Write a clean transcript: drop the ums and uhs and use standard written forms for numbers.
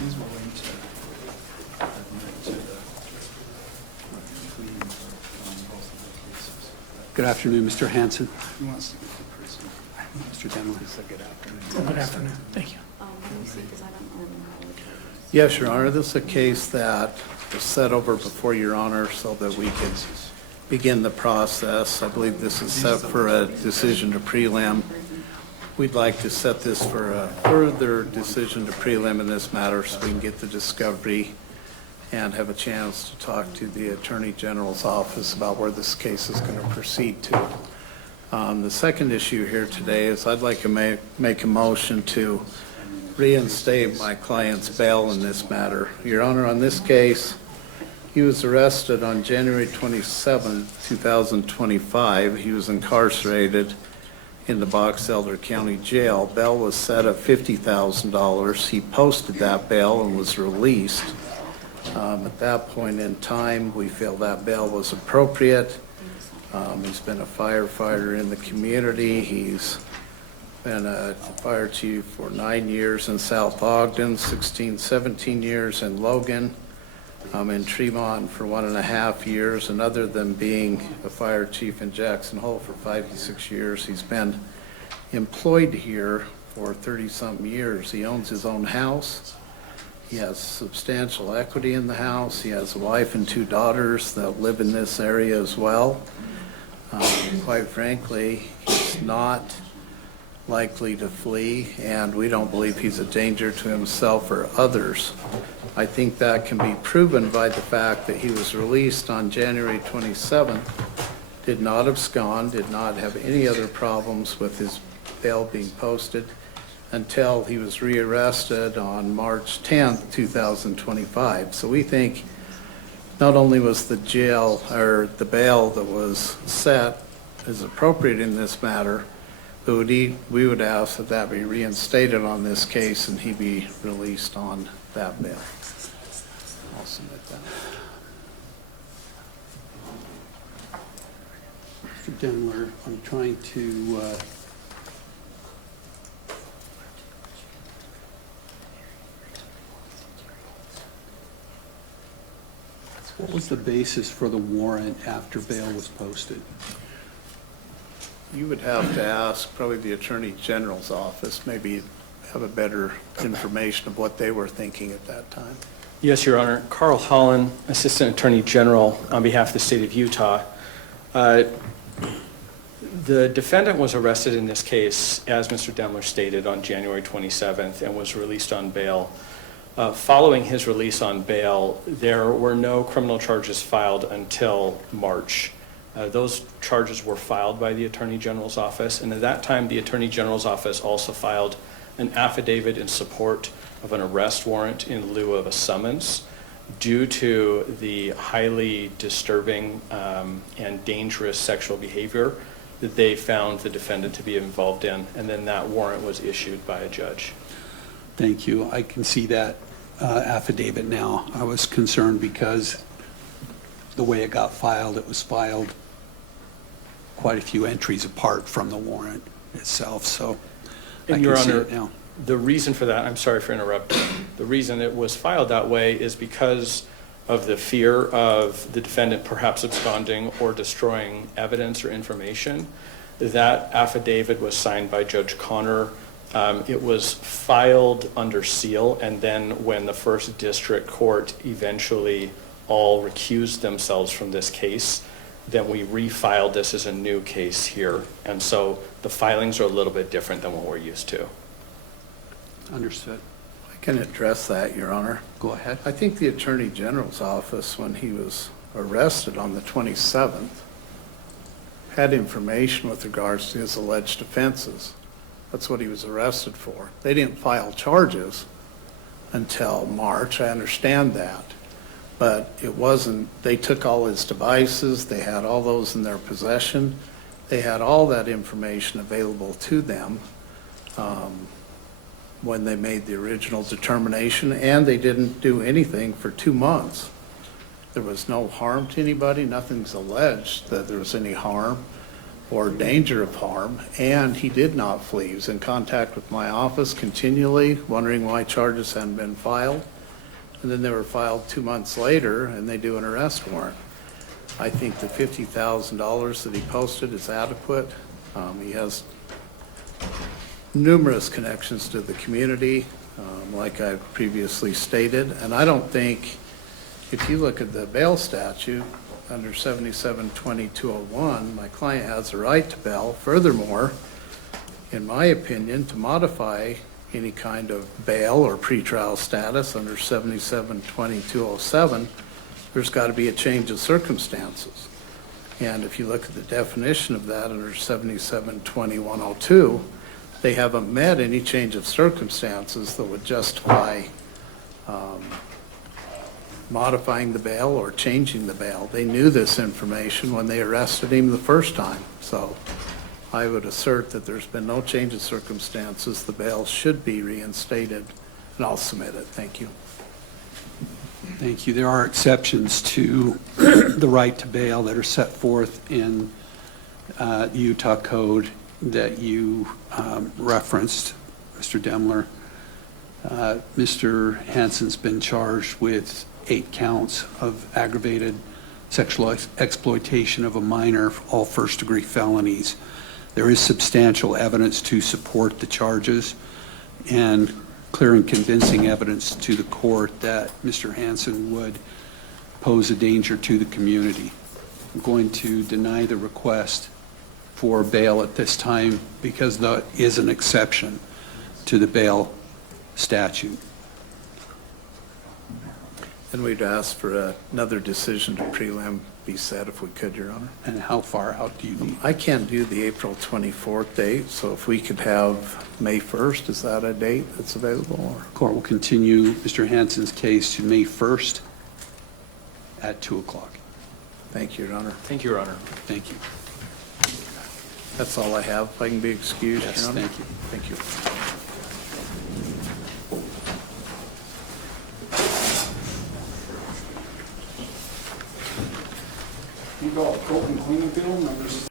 He's willing to admit to the plea on both of the cases. Good afternoon, Mr. Hanson. He wants to get the prison. Mr. Denler. Good afternoon. Good afternoon. Thank you. Let me see, because I don't remember how it goes. Yes, Your Honor, this is a case that was set over before Your Honor so that we could begin the process. I believe this is set for a decision to prelim. We'd like to set this for a further decision to prelim in this matter so we can get the discovery and have a chance to talk to the Attorney General's office about where this case is going to proceed to. The second issue here today is I'd like to make a motion to reinstate my client's bail in this matter. Your Honor, on this case, he was arrested on January 27, 2025. He was incarcerated in the Box Elder County Jail. Bail was set at $50,000. He posted that bail and was released. At that point in time, we feel that bail was appropriate. He's been a firefighter in the community. He's been a fire chief for 9 years in South Ogden, 17 years in Logan. In Tremont for 1.5 years, and other than being a fire chief in Jackson Hole for 56 years, he's been employed here for 30-something years. He owns his own house. He has substantial equity in the house. He has a wife and 2 daughters that live in this area as well. Quite frankly, he's not likely to flee, and we don't believe he's a danger to himself or others. I think that can be proven by the fact that he was released on January 27th, did not abscond, did not have any other problems with his bail being posted until he was rearrested on March 10th, 2025. So we think not only was the jail or the bail that was set is appropriate in this matter, but we would ask that that be reinstated on this case and he be released on that bail. I'll submit that. Mr. Denler, I'm trying to what was the basis for the warrant after bail was posted? You would have to ask probably the Attorney General's office, maybe have a better information of what they were thinking at that time. Yes, Your Honor. Carl Holland, Assistant Attorney General on behalf of the state of Utah. The defendant was arrested in this case, as Mr. Demler stated, on January 27th and was released on bail. Following his release on bail, there were no criminal charges filed until March. Those charges were filed by the Attorney General's office, and at that time, the Attorney General's office also filed an affidavit in support of an arrest warrant in lieu of a summons due to the highly disturbing and dangerous sexual behavior that they found the defendant to be involved in, and then that warrant was issued by a judge. Thank you. I can see that affidavit now. I was concerned because the way it got filed, it was filed quite a few entries apart from the warrant itself, so And I Your can see Honor, it now. the reason for that, I'm sorry for interrupting, the reason it was filed that way is because of the fear of the defendant perhaps absconding or destroying evidence or information. That affidavit was signed by Judge Connor. It was filed under seal, and then when the first district court eventually all recused themselves from this case, then we refiled this as a new case here. And so the filings are a little bit different than what we're used to. Understood. I can address that, Your Honor. Go ahead. I think the Attorney General's office, when he was arrested on the 27th, had information with regards to his alleged offenses. That's what he was arrested for. They didn't file charges until March. I understand that. But it wasn't, they took all his devices, they had all those in their possession, they had all that information available to them when they made the original determination, and they didn't do anything for 2 months. There was no harm to anybody, nothing's alleged that there was any harm. or danger of harm, and he did not flee. He was in contact with my office continually, wondering why charges hadn't been filed. And then they were filed 2 months later, and they do an arrest warrant. I think the $50,000 that he posted is adequate. He has numerous connections to the community, like I previously stated, and I don't think, if you look at the bail statute, under 77-2201, my client has a right to bail. Furthermore, in my opinion, to modify any kind of bail or pretrial status under 77-2207, there's got to be a change of circumstances. And if you look at the definition of that under 77-2102, they haven't met any change of circumstances that would justify modifying the bail or changing the bail. They knew this information when they arrested him the first time. So I would assert that there's been no change of circumstances. The bail should be reinstated, and I'll submit it. Thank you. Thank you. There are exceptions to the right to bail that are set forth in the Utah Code that you referenced, Mr. Demler. Mr. Hansen's been charged with 8 counts of aggravated sexual exploitation of a minor, all first-degree felonies. There is substantial evidence to support the charges and clear and convincing evidence to the court that Mr. Hansen would pose a danger to the community. I'm going to deny the request for bail at this time because there is an exception to the bail statute. And we'd ask for another decision to prelim be set if we could, Your Honor. And how far out do you need? I can't do the April 24th date, so if we could have May 1st, is that a date that's available? Or? Court will continue Mr. Hansen's case to May 1st at 2 o'clock. Thank you, Your Honor. Thank you, Your Honor. Thank you. That's all I have. If I can be excused, Yes, Your Honor. thank you. Thank you. You got a coat and cleaning bill, numbers